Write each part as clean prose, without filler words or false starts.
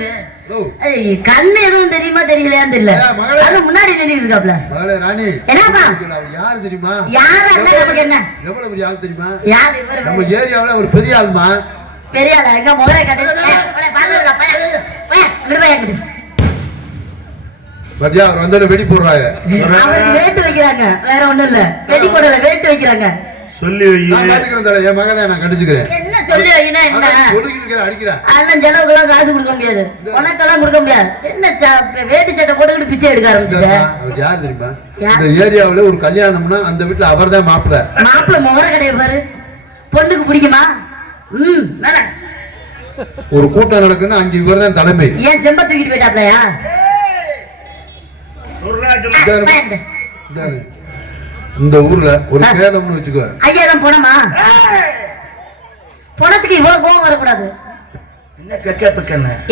இருக்கு. கண்ணு எதுவும் தெரியுமா தெரியலையான்னு தெரியல. அது முன்னாடி நின்னுட்டு இருக்காப்ல. ராணி என்னப்பா யாரு தெரியுமா? யாரா இருந்தா நமக்கு என்ன? எவ்வளவு பெரிய ஆள் தெரியுமா? யாரு இவரு? நம்ம ஏரியாவுல ஒரு பெரிய ஆள்மா. பெரிய ஆளா? எங்க முதல்ல கட்டி பாத்துக்கா பையன் பத்தியா அவர் வந்து வெடி போடுறாங்க. அவருக்கு வேட்டு வைக்கிறாங்க, வேற ஒண்ணும் இல்ல. வெடி போடல, வேட்டு வைக்கிறாங்க. சொல்லி பாத்துக்கிறேன் என் மகனை நான் கண்டிச்சுக்கிறேன். என்ன சொல்லி வைக்கணும்? என்ன அடிக்கிறேன்? அதெல்லாம் செலவுக்கெல்லாம் காசு கொடுக்க முடியாது, உனக்கெல்லாம் கொடுக்க முடியாது. என்ன வேட்டி சட்டை போட்டுக்கிட்டு பிச்சை எடுக்க ஆரம்பிச்சுட்டேன். அவர் யாரு தெரியுமா? இந்த ஏரியாவுல ஒரு கல்யாணம்னா அந்த வீட்டுல அவர் தான் மாப்பிள்ள. மாப்பிள்ள முகர கிடையாது பாரு. பொண்ணுக்கு பிடிக்குமா? ஒரு கூட்டம் நடக்குன்னு அங்க இவர் தான் தலைமை. ஏன் செம்ப தூக்கிட்டு போயிட்டாப்லையா? இந்த ஊர்ல ஒரு கேதம்னு வச்சுக்கோ. ஐயாயிரம் போனமா? போனதுக்கு இவ்வளவு கோவம் வரக்கூடாது.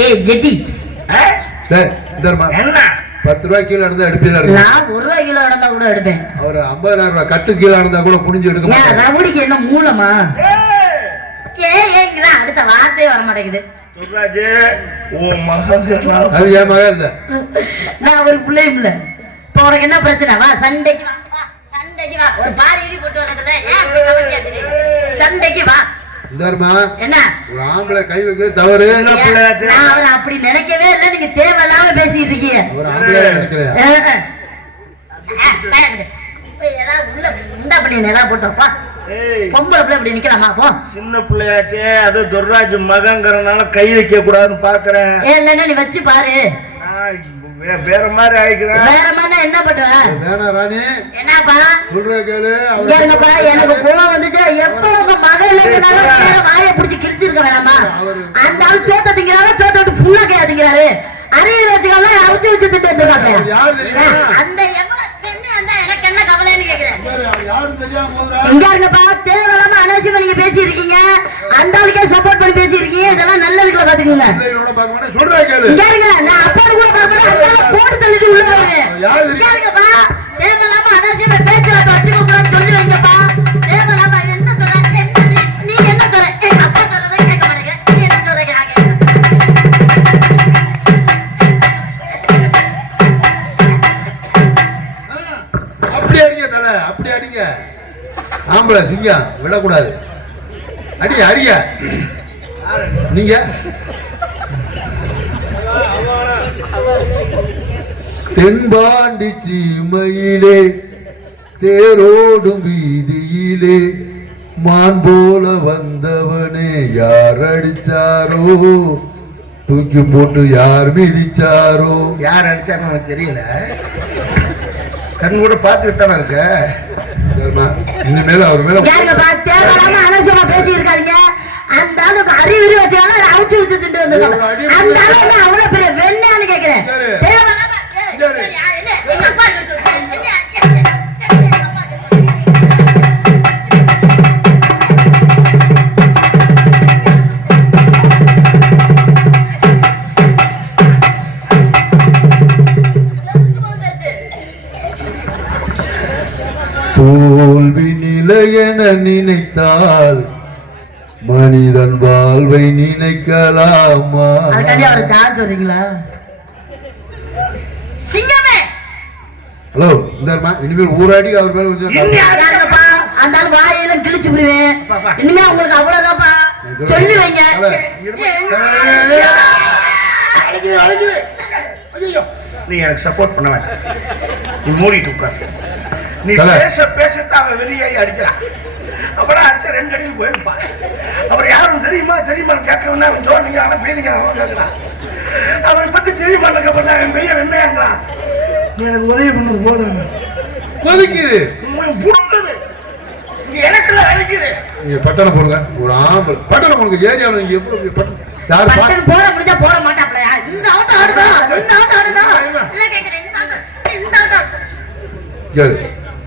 ஏய் ஜெட்டி, 10 ரூபாய் கீழே இருந்தா எடுப்பீங்களா? நான் 1 ரூபாய் கிலோ நடந்தா கூட எடுப்பேன். அவர் 50,000 ரூபாய் கட்டு கீழே இருந்தா கூட புடிஞ்சு எடுக்க மாட்டாங்க. ரவுடிக்கு என்ன மூலமா? ஏன் அடுத்த வார்த்தையே வர மாட்டேங்குது. அது என் மகன் இல்ல, நான் ஒரு பிள்ளையும் இல்ல. இப்ப உனக்கு என்ன பிரச்சனை? வா சண்டைக்கு வா, சண்டைக்கு வா. ஒரு பாரி இடி போட்டு வரதுல சண்டைக்கு வா. என்ன ஒரு ஆம்பளை கை வைக்கிறது தவறு. நான் அவரை அப்படி நினைக்கவே இல்லை. நீங்க தேவையில்லாம பேசிட்டு இருக்கீங்க. ஒரு ஆம்பளை நினைக்கிறேன். ஏதாவது உள்ள உண்டா பண்ணி ஏதாவது போட்டோப்பா. பொம்பளை பிள்ளை இப்படி நிக்கலாமா? போ. சின்ன பிள்ளையாச்சே, அது துர்ராஜ் மகங்கிறனால கை வைக்க கூடாதுன்னு பாக்குறேன். இல்லன்னா நீ வச்சு பாரு. வேற மாதிரி ஆயிக்கிறேன். வேற மாதிரி என்ன பண்ணுவ? வேணா ராணி. என்னப்பா சொல்ற கேளு. என்னப்பா எனக்கு கோவம் வந்துச்சு. எப்ப உங்க மகள் இல்லைனாலும் வாயை பிடிச்சி கிழிச்சிருக்க வேணாமா? அந்த ஆள் சோத்த திங்கிறாலும் சோத்த விட்டு புல்லா கேட்கிறாரு. அறிவியல் வச்சுக்கலாம் அவிச்சு வச்சு திட்டு வந்துருக்காங்க. அந்த எனக்கு என்ன கவலைன்னு கேக்குறேன். இங்க இருங்கப்பா, தேவையில்லாம அனாவசியமா நீங்க பேசி இருக்கீங்க. அந்த ஆளுக்கே சப்போர்ட் பண்ணி பேசி இருக்கீங்க. இதெல்லாம் நல்லதுக்குள்ள பாத்துக்கோங்க. இங்க இருங்க, நான் அப்பாடு கூட பார்க்க போட்டு தள்ளிட்டு உள்ள போறேன். இங்க இருங்கப்பா, தேவையில்லாம அனாவசியமா பேச்சுவார்த்தை வச்சுக்க கூடாதுன்னு சொல்லி வைங்கப்பா. தேவையில்லாம என்ன சொல்றாங்க? நீ என்ன சொல்ற? எங்க அப்பா சொல்றதை கேட்க மாட்டேங்க. நீ என்ன சொல்றீங்க? அப்படி அடிங்க தலை, அப்படி அடிங்க. ஆம்பளை சிங்கம் விடக்கூடாது. அடிங்க அடிங்க. நீங்க தென்பாண்டி சீமையிலே தேரோடும் வீதியிலே மான் போல வந்தவனே யார் அடிச்சாரோ, தூக்கி போட்டு யார் மிதிச்சாரோ. யார் அடிச்சாருன்னு எனக்கு தெரியல. கண் கூட பார்த்துட்டு தானே இருக்க. இனிமேல் அவர் மேல தேவையில்லாம அலட்சியமா பேசி இருக்காங்க. அந்த அளவுக்கு அறிவுரி வச்சாலும் அவிச்சு வச்சு திட்டு வந்து அந்த அளவுக்கு அவ்வளவு பெரிய வெண்ணான்னு கேக்குறேன். தோல்வி நிலையென நினைத்தால் மனிதன் வாழ்வை நினைக்கலாமா? அவரை சார்ஜ் வரீங்களா? சிங்கமே ஹலோ, இந்த இனிமேல் ஊராடி அவர் மேல அந்த ஆள் வாயெல்லாம் கிழிச்சு விடுவேன். இனிமே உங்களுக்கு அவ்வளவுதான்ப்பா சொல்லி வைங்க. நீ எனக்கு சப்போர்ட் பண்ண வேண்டாம். நீ மூடிட்டு உட்கார். நீ பேசத்தான் அவன் வெளியே அடிக்கிறான். அப்புறம் அடிச்ச 2 அடியில் போயிருப்பான். அப்புறம் யாரும் தெரியுமான்னு கேட்கணும். அவன் சோர்ந்தீங்க, அவன் பேதிங்க, அவன் கேட்கறான். அவனை பத்தி தெரியுமான்னு கேட்பான். என் பையன் என்னங்கிறான். நீ எனக்கு உதவி பண்ணது போதும். கொதிக்குது, எனக்குள்ள வலிக்குது. நீங்க பட்டணம் போடுங்க. ஒரு ஆம்பளை பட்டணம் போடுங்க. ஏரியாவில் நீங்க எப்படி பட்டன் போட முடிஞ்சா போட மாட்டாப்லையா? இந்த ஆட்டம் ஆடுதா, இந்த ஆட்டம் ஆடுதா இல்ல கேக்குறேன். இந்த ஆட்டம்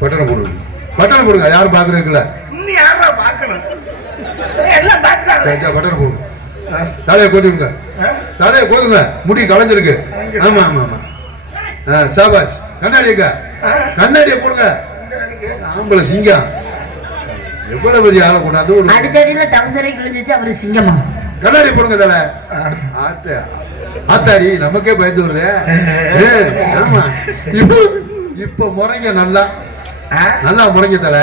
பட்டணம் போடுங்க. பட்டணம் போடுங்க. யாரும் பாக்குறீங்களா? இன்னும் யாரா பாக்கணும்? எல்லாம் பாக்குறாங்க. பட்டணம் போடுங்க. தலையை கோதுங்க, தலையை கோதுங்க. முடி களைஞ்சிருக்கு. ஆமா ஆமா ஆமா. சாபாஷ். கண்ணாடிங்க, கண்ணாடியை போடுங்க. ஆம்பளை சிங்கம் எவ்வளவு பெரிய ஆளை கொண்டாந்து ஒரு அடிச்சடியில டவுசரை கிழிஞ்சிச்சு. அவரு சிங்கமா கண்ணாடி போடுங்க தல. ஆத்தாடி நமக்கே பயந்து வருது. ஆமா இப்ப முறைங்க நல்லா நல்லா முறைங்க தல.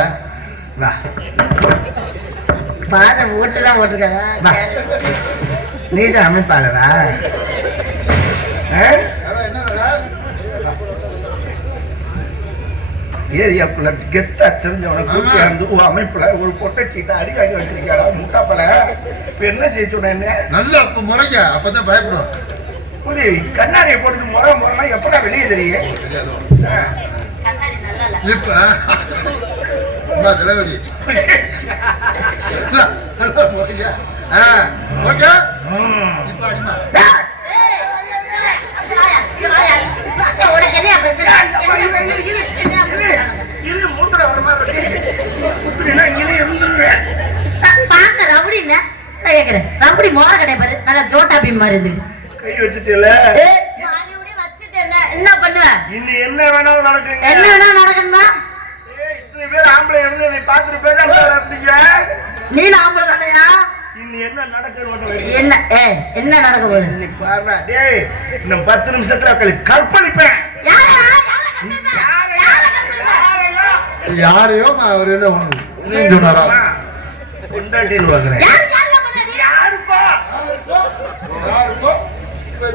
பாத ஓட்டுதான் ஓட்டுருக்காங்க. நீதான் அமைப்பாளரா? ஏரியாக்குள்ள கெத்தா தெரிஞ்சவன அமைப்புல ஒரு பொட்டை சீட்டை அடி வாங்கி வச்சிருக்காடா முட்டாப்பல. இப்ப என்ன செய்ய சொன்ன? நல்லா அப்ப முறைங்க, அப்பதான் பயப்படும். உதவி கண்ணாடியை போட்டு முறைனா எப்படா வெளியே தெரியும்? இப்ப தலைவலி ஓகே. இப்ப அடிமா ரபடி மோர கிடையாது. நல்லா ஜோட்டா பீம் மாதிரி இருந்துட்டு கை வச்சுட்டேல என்ன பண்ணுவேன்? இன்னும் என்ன வேணாலும் நடக்குங்க. என்ன வேணாலும் நடக்கணுமா? இத்தனை பேர் ஆம்பளை இருந்து நீ பாத்துட்டு பேசுறீங்க. நீ ஆம்பளை தானையா? இன்னும் என்ன நடக்குது? என்ன என்ன நடக்க போகுது? நீ பாருடா டேய், இன்னும் 10 நிமிஷத்துல கற்பழிப்பேன். யாரையோ அவர் என்ன சொன்னாரா? கொண்டாட்டின்னு பாக்குறேன்.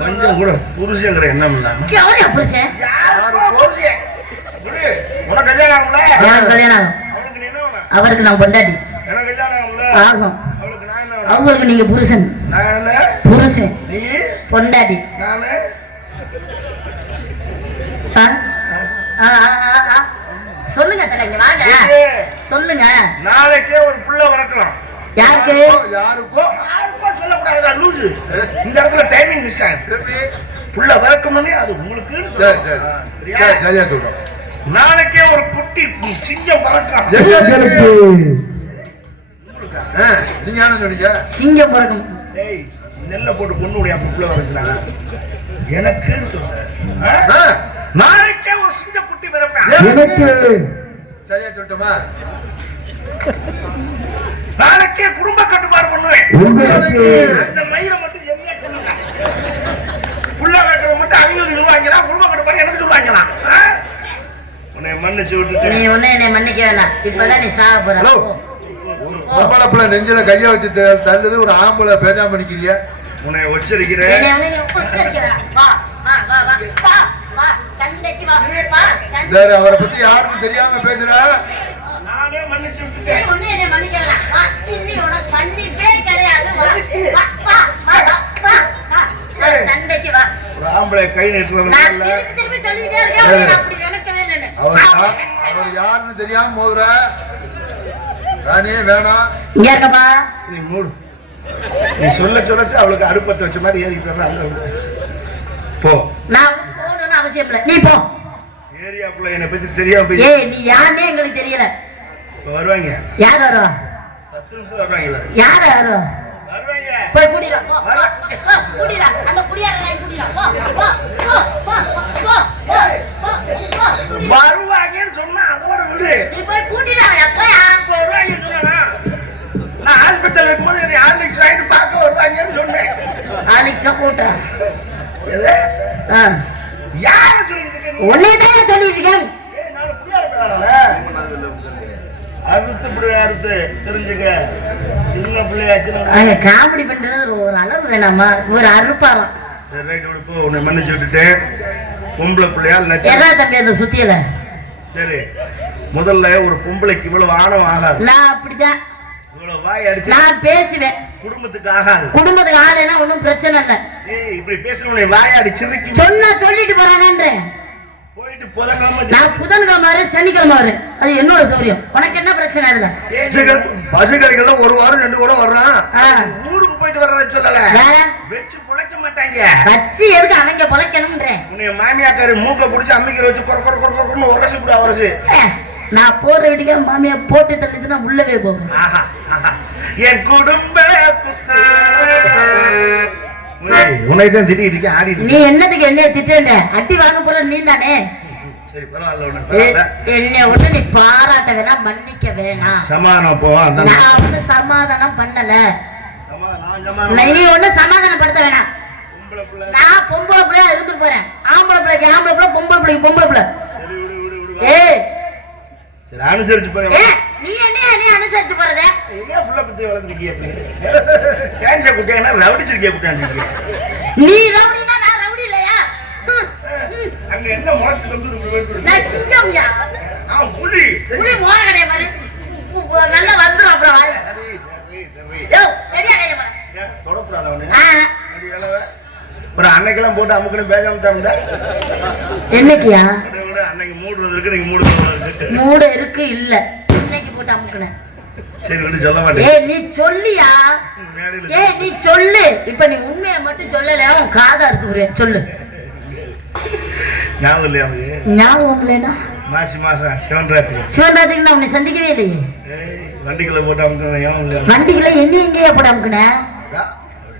கொஞ்சம் கூட புருஷங்கிற எண்ணம் இல்ல. உனக்கு கல்யாணம் ஆகும்ல? கல்யாணம் அவருக்கு நான் பொண்டாட்டி. எனக்கு கல்யாணம் ஆகும்ல? ஆகும். அவளுக்கு நான் என்ன? அவங்களுக்கு நீங்க புருஷன். நான் என்ன? புருஷன். நீ பொண்டாட்டி. நானு சொல்லுங்க தலைங்க, வாங்க சொல்லுங்க. நாளைக்கே ஒரு புள்ள வளர்க்கலாம். யாருக்கு? யாருக்கோ சொல்லக்கூடாதுடா லூசு. இந்த இடத்துல டைமிங் மிஸ் ஆகுது. புள்ள வளர்க்கணும்னே அது உங்களுக்கு. சரியா சொல்றோம். நாளைக்கே ஒரு குட்டி சிங்கம் பறக்கலாம். நீங்க என்ன சொன்னீங்க? சிங்கம் பறக்கும். டேய் நெல்ல போட்டு பொண்ணுடைய புள்ள வளர்க்கறாங்க. எனக்கு நாளைக்கே ஒரு சிங்க குட்டி பிறப்பேன். எனக்கு சரியா சொல்லிட்டோமா? நாளைக்கே குடும்ப கட்டுப்பாடு பண்ணுவேன். அந்த மயிரை மட்டும் எதையா சொல்லுங்க. புள்ள வைக்கிற மட்டும் அவங்க சொல்லுவாங்களா? குடும்ப கட்டுப்பாடு எனக்கு சொல்லுவாங்களா? உன்னை மன்னிச்சு விட்டுட்டு நீ உன்னை என்னை மன்னிக்க வேணாம். இப்பதான் நீ சாக போற. ஒரு பொம்பளை பிள்ளை நெஞ்சில கைய வச்சு தள்ளுது, ஒரு ஆம்பளை பேசாம பண்ணிக்கிறிய. உன்னை உச்சரிக்கிறேன். அவரை பத்தி யாருக்கும் தெரியாம பேசுற. நானே மன்னிச்சு ஆம்பளை கை நீட்டுறது அவர் யாருன்னு தெரியாம மோதுற. ராணியே வேணாம். நீ மூடு. நீ சொல்ல சொல்லத்து அவளுக்கு அடுப்பத்தை வச்ச மாதிரி ஏறிக்கிட்டு போ. நான் போகணும்னு அவசியம் இல்லை, நீ போ. ஏரியாக்குள்ள என்னை பத்தி தெரியாம நீ யாருன்னே எங்களுக்கு தெரியல. வருவாங்க. யார் வருவா? 10 நிமிஷம் வருவாங்க. யார் வருவா? வருவாங்க. போய் கூட்டிடா. கூட்டிடா அந்த குடியார கூட்டிடா. வருவாங்கன்னு சொன்னா அதோட விடு. நீ போய் கூட்டிடா. எப்பயா வருவாங்க சொன்னா நான் ஹாஸ்பிட்டல் இருக்கும்போது என்னை ஹார்லிக்ஸ் வாங்கிட்டு பார்க்க வருவாங்கன்னு சொன்னேன். ஹார்லிக்ஸா கூட்டா? யார சொல்லிருக்கேன்? உன்னையதான் சொல்லிருக்கேன். அறுத்து அறுத்து தெரிஞ்சுக்க. சின்ன பிள்ளையாச்சு காமெடி பண்றது ஒரு அளவு வேணாமா? ஒரு அறுப்பாரம். உன்னை மன்னிச்சு விட்டுட்டு பொம்பளை பிள்ளையால் எறா தம்பி அந்த சுத்தியல. சரி முதல்ல ஒரு பொம்பளைக்கு இவ்வளவு ஆணவம் ஆகாது. நான் அப்படிதான். இவ்வளவு வாய் அடிச்சு நான் பேசுவேன். குடும்பத்துக்கு ஆகாது. குடும்பத்துக்கு ஆகலைன்னா ஒன்னும் பிரச்சனை இல்ல. இப்படி பேசணும். வாயாடி சிரிக்கி சொன்னா சொல்லிட்டு போறாங்கன்ற. போயிட்டு புதன்கிழமை நான் புதன்கிழமை வரேன், சனிக்கிழமை வரேன். அது என்னோட சௌரியம். உனக்கு என்ன பிரச்சனை? அதுல பசுக்கறிகள்லாம் ஒரு வாரம் 2 கூட வர்றான். ஊருக்கு போயிட்டு வர்றதை சொல்லல. வச்சு புழைக்க மாட்டாங்க. வச்சு எதுக்கு அவங்க புழைக்கணும்ன்றேன். உன்னை மாமியாக்காரு மூக்க பிடிச்சி அம்மிக்கிற வச்சு கொர உரசி கூட உரசி. நான் போற வீட்டுக்கு மாமியா போட்டு தள்ளிட்டு நான் உள்ளவே போவேன். என் குடும்ப உன்னைதான் திட்டிட்டு இருக்கேன். ஆடி நீ என்னத்துக்கு என்னைய திட்டேன்ற? அடி வாங்க போற நீ தானே. சரி பரவாயில்ல. என்னை ஒண்ணு நீ பாராட்ட வேணாம், மன்னிக்க வேணாம். சமாதானம் போ. நான் வந்து சமாதானம் பண்ணல. நான் நீ ஒண்ணு சமாதானப்படுத்த வேணாம். நான் பொம்பளை பிள்ளையா இருந்துட்டு போறேன். ஆம்பளை பிள்ளைக்கு ஆம்பளை பிள்ளை, பொம்பளை பிள்ளைக்கு பொம்பளை பிள்ளை. ஏய் சரி அனுசரிச்சு போறேன். நீ என்ன அனுசரிச்சு போறதே? என்ன புள்ள பத்தி வளர்ந்துருக்கீங்க? கேன்சர் குட்டியானா ரவுடிச்சிருக்கே குட்டியாங்க. நீ ரவுடினா நான் ரவுடி இல்லையா? அங்க என்ன முளைச்சு வந்து நான் சிங்கம்யா. புலி புலி மோர கடைய பாரு. நல்லா வந்துரும் அப்புறம் வாய். யோ சரியா கைய பாரு. தொடப்பறாத அவனே. ஒரு அன்னைக்கெல்லாம் போட்டு அமுக்குன்னு பேசாம தரந்த. என்னைக்கியா? அன்னைக்கு மூடு இருக்கு, நீங்க மூடு இருக்கு இல்ல. இன்னைக்கு போட்டு அமுக்குனேன். சரி விடு சொல்ல மாட்டேன். ஏய் நீ சொல்லியா? ஏய் நீ சொல்லு. இப்ப நீ உண்மையை மட்டும் சொல்லல, உன் காதை அறுத்துறேன். சொல்லு. ஞாபகம் இல்லையா அவனுக்கு? ஞாபகம் இல்லைனா? மாசம் சிவன்ராத்திரிக்கு நான் உன்னை சந்திக்கவே இல்லையே. வண்டிக்குள்ள போட்டு அமுக்குனேன். வண்டிக்குள்ள என்ன எங்கேயா போட்டு அமுக்குனேன்?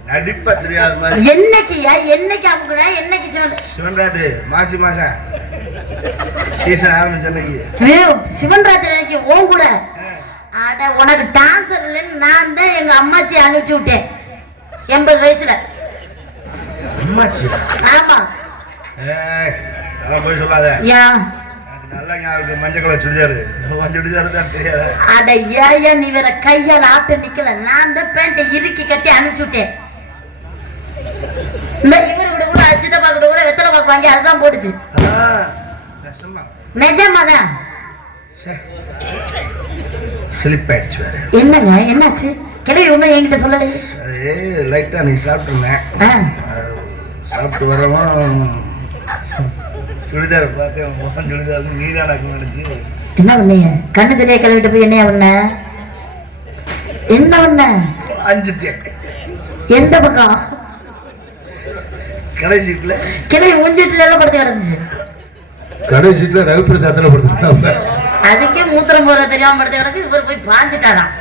நடிப்பா தெரியாத மாதிரி. என்னைக்கு அமுக்குன? என்னைக்கு சிவன்ராத்திரி மாசம் சீசன் ஆரம்பிச்ச அன்னைக்கு. சிவன்ராத்திரி அன்னைக்கு ஓன் கூட. அட உனக்கு டான்சர் இல்லைன்னு நான் தான் எங்க அம்மாச்சி அனுப்பிச்சு விட்டேன் 80 வயசுல. அம்மாச்சி? ஆமா. போய் சொல்லாத. ஏன்? நல்லா ஞாபகம். மஞ்சள் கலர் சுடிதாரு தான் தெரியாது. அட ஏன் நீ வேற கையால் ஆட்ட நிக்கல. நான் தான் பேண்டை இறுக்கி கட்டி அனுப்பிச்சு விட்டேன். இந்த இவரு கூட சித்தப்பா கூட வெத்தலை பாக்குவாங்க, அதுதான் போட்டுச்சு. நிஜமாதான். ஸ்லிப் ஆயிடுச்சு வேற. என்னங்க என்னாச்சு? கிளவி ஒண்ணும் என்கிட்ட சொல்லலையே. லைட்டா நீ சாப்பிட்டுருந்தேன். சாப்பிட்டு வரவும் சுடிதார் பார்த்தேன். சுடிதார் நீதான் நினைச்சு என்ன பண்ணீங்க? கண்ணு தெரிய கிளவிட்டு போய் என்னையா பண்ண? என்ன பண்ண? அஞ்சுட்டேன். எந்த பக்கம்? கடை சீட்ல. கிளவி மூஞ்சிட்டுல எல்லாம் படுத்து கிடந்துச்சு. கடை சீட்ல ரவிப்பிரசாத்துல படுத்துட்டாங்க. அதுக்கே மூத்திரம் போற தெரியாம படுத்து கிடக்கு. இவர் போய் பாஞ்சிட்டாராம்.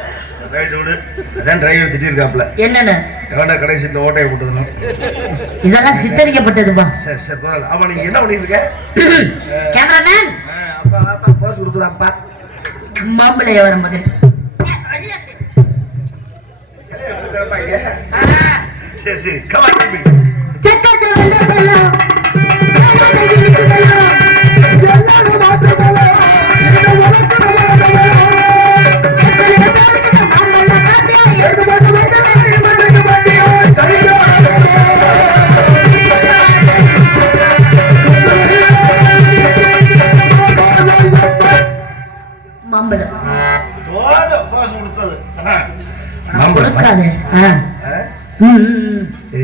அதான் டிரைவர் திட்டிருக்காப்ல. என்னன்னு? எவன்டா கடை சீட்ல ஓட்டையை போட்டுக்கணும். இதெல்லாம் சித்தரிக்கப்பட்டதுப்பா. சரி பரவாயில்ல. அவன் நீங்க என்ன பண்ணிட்டு இருக்க? கேமராமேன் அப்பா போஸ் கொடுக்குறாப்பா. மாம்பிள்ளைய வரும்போது சரி கமான். மாம்பழம்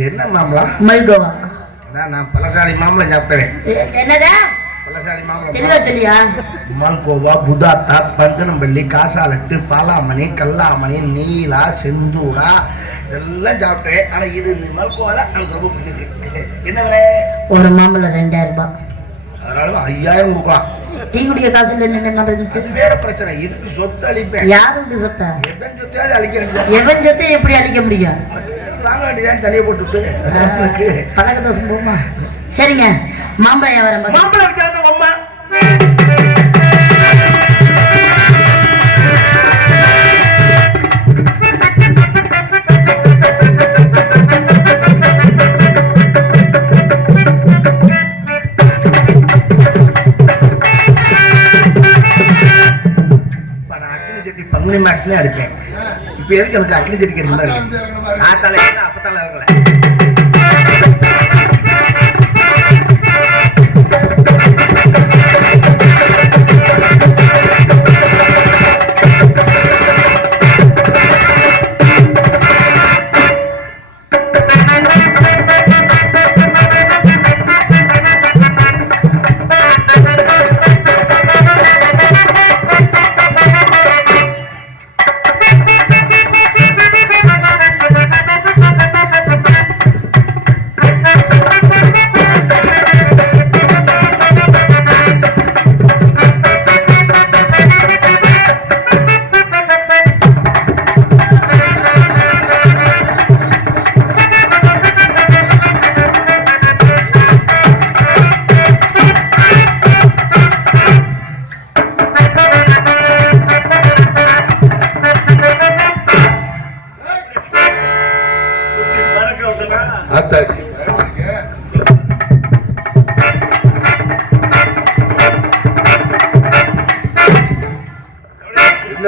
என்ன மாம்பழம்? மல்கோவா. நான் பலசாலி மாம்பழம் சாப்பிட்டேன். என்னதா? பலசாலி மாம்பழம் தெளிவா சொல்லியா? மல்கோவா, புதாத்தா, பங்கனம்பள்ளி, காசாலட்டு, பாலாமணி, கல்லாமணி, நீலா, செந்தூரா இதெல்லாம் சாப்பிட்டேன். ஆனா இது மல்கோவா தான் எனக்கு ரொம்ப பிடிச்சிருக்கு. என்ன விலை? ஒரு மாம்பழம் 2000 ரூபாய். அதனால 5000 கொடுக்கலாம். டீ குடிக்க காசு இல்லை. என்ன நடந்துச்சு? வேற பிரச்சனை. இதுக்கு சொத்து அழிப்பேன். யாருக்கு சொத்தா? எவன் சொத்தையாவது அழிக்க வேண்டியது. எவன் சொத்தை எப்படி அழிக்க முடியும்? வாங்க வேண்டியதான் தனியை போட்டுட்டு பழக்க தோசம் போமா. சரிங்க மாம்பழம் வியாபாரம். மாம்பழம் விற்காத அம்மா. பங்குனி மாசத்துல அடிப்பேன். இப்ப எதுக்கு எனக்கு அக்னி செடி கிடைச்ச மாதிரி ஆத்தால அப்பத்தால இருக்கல.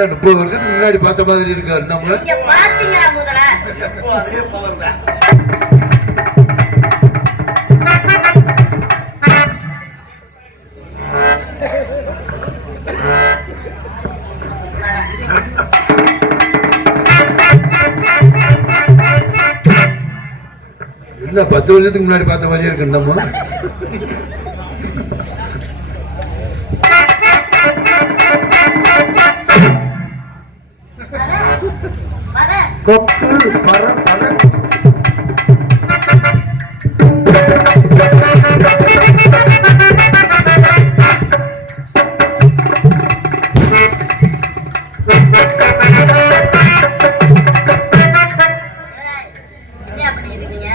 என்ன 30 வருஷத்துக்கு முன்னாடி பார்த்த மாதிரி இருக்காரு நம்ம. நீங்க பாத்தீங்களா முதல்ல? அதே பவர் தான். இல்ல 10 வருஷத்துக்கு முன்னாடி பார்த்த மாதிரியே இருக்கு நம்ம. கொக்கு பர பர என்ன பண்ணிட்டு இருக்கீங்க?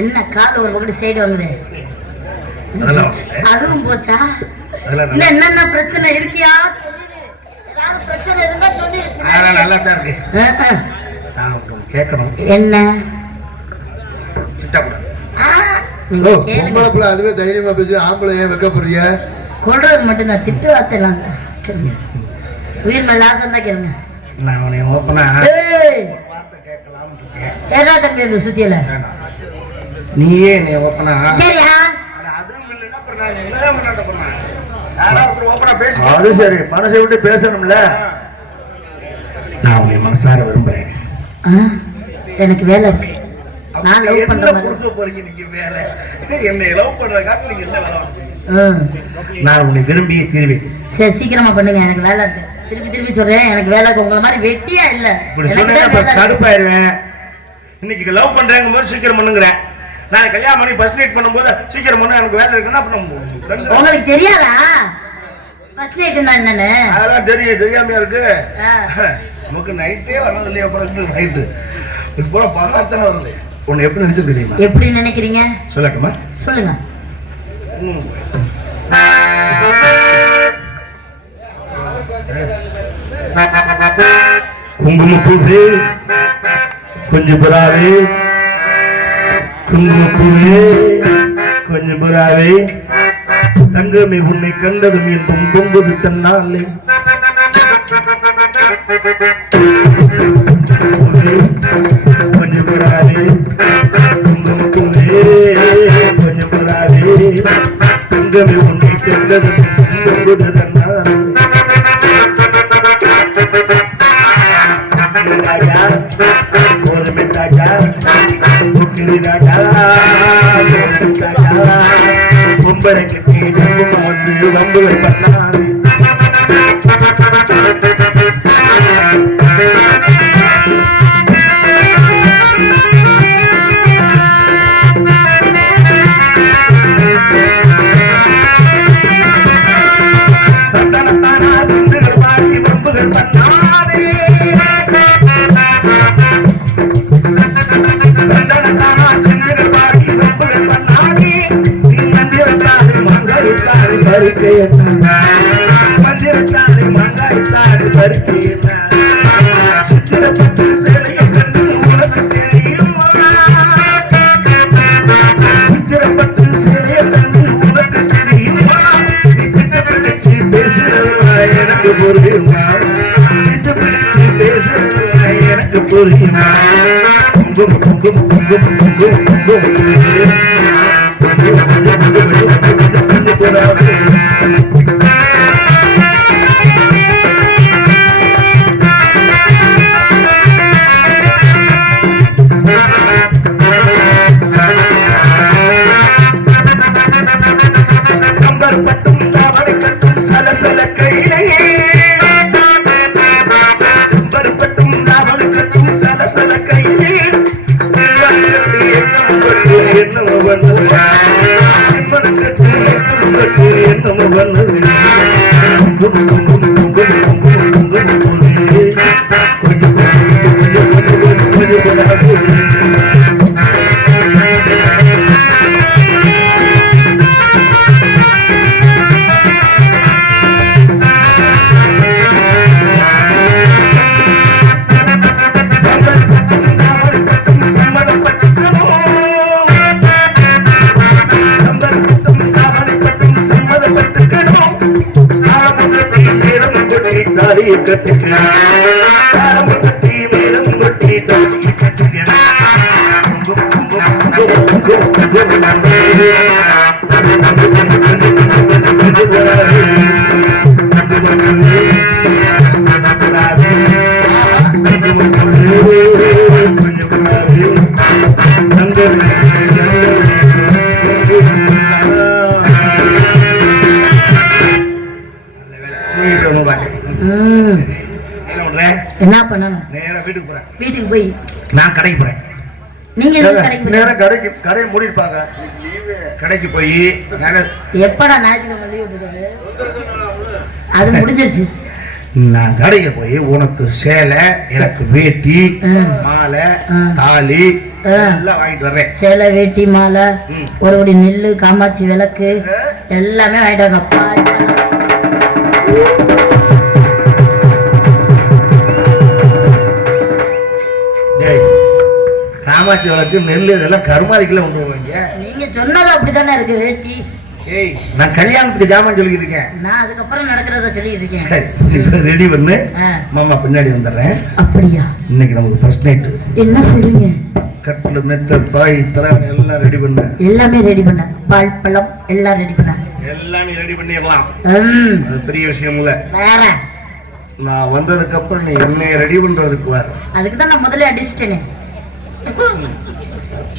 என்ன கால் ஒரு பக்கத்து சைடு வாங்குது? அதுவும் போச்சா? இல்ல என்னென்ன பிரச்சனை இருக்கியா? ஏதாவது பிரச்சனை இருந்தா சொல்லு. நல்லா தான் இருக்கு. நான் கேட்கணும். என்ன? திட்டக்கூடாது. நீங்க கேளுங்க. பொம்பளை பிள்ளை அதுவே தைரியமா பேசி ஆம்பளை ஏன் வைக்கப்படுறிய? கொள்றது மட்டும் தான், திட்டு வார்த்தைலாம் உயிர் மேல ஆசை தான் கேளுங்க. நான் அவனை ஓப்பனா ஏய், வார்த்தை கேட்கலாம்னு இருக்கேன். ஏதா தம்பி இந்த சுத்தியல நீயே என்னை ஓப்பனா சரியா? அதுவும் இல்லைன்னா அப்புறம் நான் என்னதான் பண்ணாட்ட போறேன். யாராவது ஒருத்தர் ஓப்பனா பேச. அது சரி, மனசை விட்டு பேசணும்ல. நான் உன்னை மனசார விரும்புறேன். எனக்கு வேலை இருக்கு. நான் லவ் பண்ற என்ன மாதிரி. கொடுக்க போறீங்க நீங்க வேலை? என்னை லவ் பண்றதுக்காக நீங்க என்ன வேலை? நான் உன்னை விரும்பியே தீர்வேன். சரி சீக்கிரமா பண்ணுங்க, எனக்கு வேலை இருக்கு. திருப்பி திருப்பி சொல்றேன், எனக்கு வேலை இருக்கு. உங்களை மாதிரி வெட்டியா இல்ல. இப்படி சொன்னா கடுப்பாயிருவேன். இன்னைக்கு லவ் பண்றேங்கும் போது சீக்கிரம் பண்ணுங்கிறேன். நான் கல்யாணம் பண்ணி ஃபர்ஸ்ட் நைட் பண்ணும்போது சீக்கிரம் பண்ண எனக்கு வேலை இருக்குன்னா அப்புறம் உங்களுக்கு தெரியாதா ஃபர்ஸ்ட் நைட்னா என்னன்னு? அதெல்லாம் தெரியாமையா இருக்கு. நமக்கு நைட்டே வர்றது இல்லையா? அப்புறம் நைட்டு இப்போ பகலாத்தானே வருது. உன்னை எப்படி நினைச்சிருக்கு தெரியுமா? எப்படி நினைக்கிறீங்க சொல்லட்டுமா? சொல்லுங்க. குங்குமப்பூவே கொஞ்சம் புறாவே, குங்குமப்பூவே கொஞ்சம் புறாவே, தங்கமே உன்னை கண்டதும் என்பும் பொங்குது தன்னாலே. கொஞ்சம் புறாவே, குங்குமப்பூவே கொஞ்சம் புறாவே, தங்கமே உன்னை கண்டதும் பொங்குது தன்னாலே. ராஜா கோதுமை ராஜா முக்கிரி ராஜா ராஜா பொம்பரை கட்டி ஜங்குமா வந்து வம்புகள் பண்ணாரு. சிந்துகள் பாட்டி வம்புகள் பண்ணாரு. மந்திரத்தாரு மங்காய்த்தாரு பருத்தி சித்திரப்பட்டு சேலையை கண்டு உனக்கு தெரியுமா? சித்திரப்பட்டு சேலையை கண்டு உனக்கு தெரியுமா? நீ கிட்ட பிடிச்சு பேசுறதுனா எனக்கு புரியுமா? கிட்ட பிடிச்சு பேசுறதுனா எனக்கு புரியுமா? குங்கும குங்கும குங்கும குங்கும கம்பர் பட்டும் தாவடை கட்டும் சலசல கையிலேயே, கம்பர் பட்டும் தாவடை கட்டும் சலசல கையிலே, என்னமோ வந்தது என்னமோ வந்தது. கொஞ்சம் தாலியை கட்டுக்கிறேன் தாரம் கட்டி மேலும் கொட்டி தாலியை கட்டுக்கிறேன் என்ன பண்ணணும்? நேரா வீட்டுக்கு போறேன். வீட்டுக்கு போய் நான் கடைக்கு போறேன். நீங்க எதுக்கு கடைக்கு போறீங்க? நேரா கடையை மூடிருப்பாங்க. கடைக்கு போய் எப்படா ஞாயிற்றுக்கிழமை லீவ் விட்டுருக்காரு? அது முடிஞ்சிருச்சு. நான் கடைக்கு போய் உனக்கு சேலை, எனக்கு வேட்டி, மாலை, தாலி எல்லாம் வாங்கிட்டு வர்றேன். சேலை, வேட்டி, மாலை, ஒரு படி நெல்லு, காமாட்சி விளக்கு எல்லாமே வாங்கிட்டு வாங்கப்பா. காமாட்சி விளக்கு, நெல் இதெல்லாம் கருமாதிக்கெல்லாம் கொண்டு போவாங்க. நீங்க சொன்னது அப்படித்தானே இருக்கு. வேட்டி ஏய், நான் கல்யாணத்துக்கு ஜாமான் சொல்லிட்டு இருக்கேன். நான் அதுக்கப்புறம் நடக்கிறத சொல்லிட்டு இருக்கேன். இப்ப ரெடி பண்ணு மாமா, பின்னாடி வந்துடுறேன். அப்படியா? இன்னைக்கு நமக்கு ஃபர்ஸ்ட் நைட். என்ன சொல்றீங்க? கட்டில், மெத்த, பாய், தலைவன் எல்லாம் ரெடி பண்ண. எல்லாமே ரெடி பண்ண. பால், பழம் எல்லாம் ரெடி பண்ண. எல்லாமே ரெடி பண்ணிடலாம். அது பெரிய விஷயம் இல்ல. வேற நான் வந்ததுக்கு அப்புறம் நீ என்னைய ரெடி பண்றதுக்கு வர. அதுக்கு தான் நான் முதல்ல அடிச்சிட்டேனே.